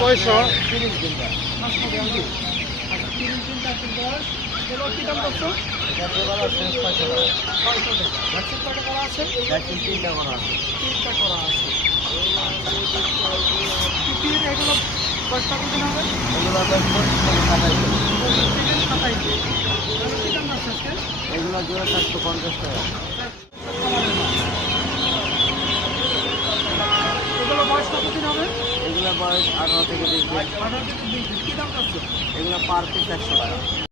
600 30 দিন বয়স। 530 আচ্ছা 30 দিন গাছের বয়স এগুলো কি দাম করছো এটার জোড়া আছে 600 টাকা। 600 টাকা ভ্যাকসিন কটা করা আছে ভ্যাকসিন 3টা করা আছে। 3টা করা আছে পিপির এগুলো বয়সটা কতদিন হবে এগুলো বয়স 25 থেকে 27 দিন। 25 থেকে 27 দিন এগুলো কি দাম আছে আজকে এগুলো জোড়া 450 টাকা। এগুলো বয়স কতদিন হবে এগুলো বয়স 18 থেকে 20 দিন। 18 থেকে 20 দিন কি দাম করছো এগুলো পার পিস 100 টাকা।